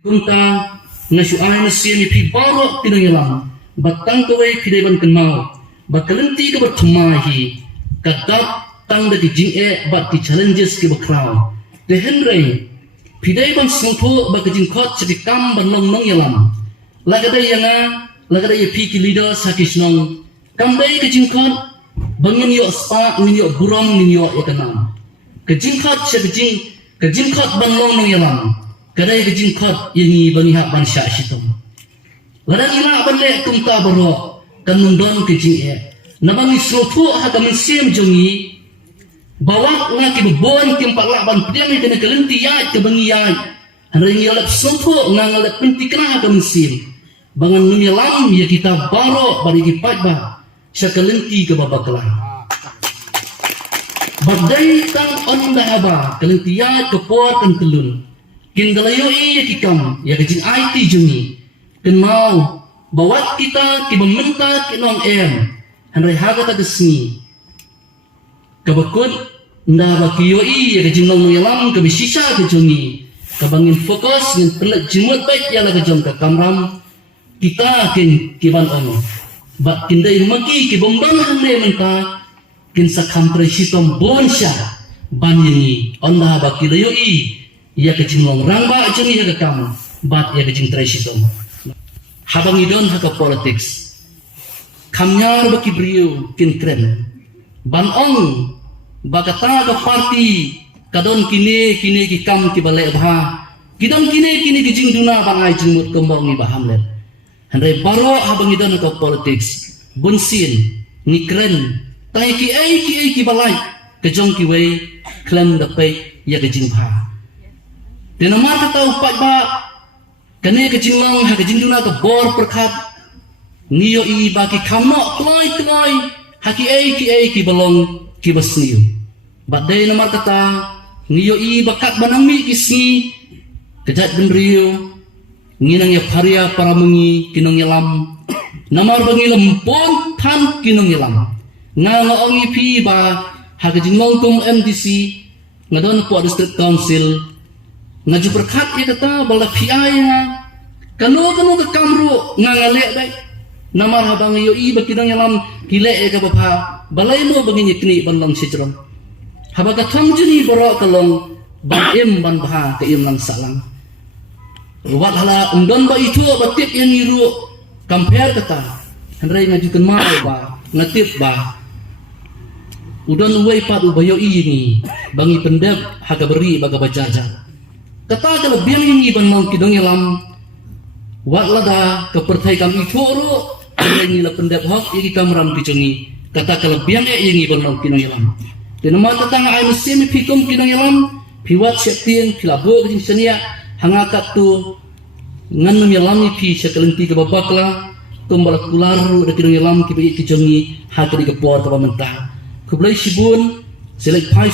Kunta nasuai nasian pi barok kinangilang batang kawai pideban kenmau bakalenti ke bertemahi kadap tang da kijing bat ki challenges ke bakraw de henry pideban sangpo bakajing khot sedikam banong nong yalam lagada yanga lagada pi ki leader sakisnong kamdai kijing khot bangin yo spa min yo buram min yo yakanam kijing khot kijing khot banong nong yalam kadai kejing khot yengi bani hak ban sya situm ladang ina bale kumta baro kan mundon kejing nabani slotu ha kam sim jongi bawak ngaki bebon timpak lak ban pediam kena kelenti ya ke bangi ya hanring yalap slotu ngangalap penti kena kam sim bangan nunya lam ya kita baro bari dipat ba sakelenti ke babaklah badai tang on dahaba kelenti ya ke por kan telun kin galayo iya kikam ya kejin IT jungi kin mau bawat kita ki bementa ki nong hanrai haga ta gesni kabakut nda bakiyo iya kejin nong yalam ke bisisa ke jungi kabangin fokus ngin pelak jimut baik ya la kejong ka kamram kita kin kiban ono bat kin dai maki ki bombang hanai menta kin sakam presitom bonsha banyi onda bakiyo iya ia kecing long rangba jengi ya kamu bat ia kecing tresitom habang idon haka politics kamnyar baki brio kin kren ban ong bakata ka party kadon kini ki kam ki balai bha kidon kini kecing duna bangai jengmut kembang ni bahamlet handai baro habang idon haka politics bunsin ni kren tai ki balai kejong ki wei klan dapai ia kecing bha dan nomor kata upat ba kene kejimang ha kejinduna ke bor perkat niyo I bagi kamno kloi haki ki balong ki basniu badai nomor kata niyo I bakat banami kisni kejat benrio nginang ya paria para mengi kinong yalam nomor bangi lempon tan kinong yalam ngangaongi pi ba ha kejimang kum MDC ngadon po district council ngaju berkat ya kata bala piaya kanu ke kamru ngangale baik namar habang yo I bakidang yalam kile ka bapa balai mo bagini kini banlang sijron habaga thamjuni boro kalong baim ban bha ke im lang salang wat hala undon ba itu batik yang iru compare kata handrai ngaju kenmal ba ngatip ba udon uwai pat ubayo ini bangi pendep haga beri baga bajaja kata kalau biang ini banong kidong yalam wat lada kepercayaan kami ithoro ini la pendap hak iki kamram kicengi kata kalau biang ini banong kidong yalam dan nama tetangga ai mesin pikum kidong yalam piwat septien pilabo kejing senia hangakat tu ngan yalam ni pi sekelenti ke babakla tumbal kularu de kidong yalam ki kicengi hak di kepor ke mentah kublai sibun selek pai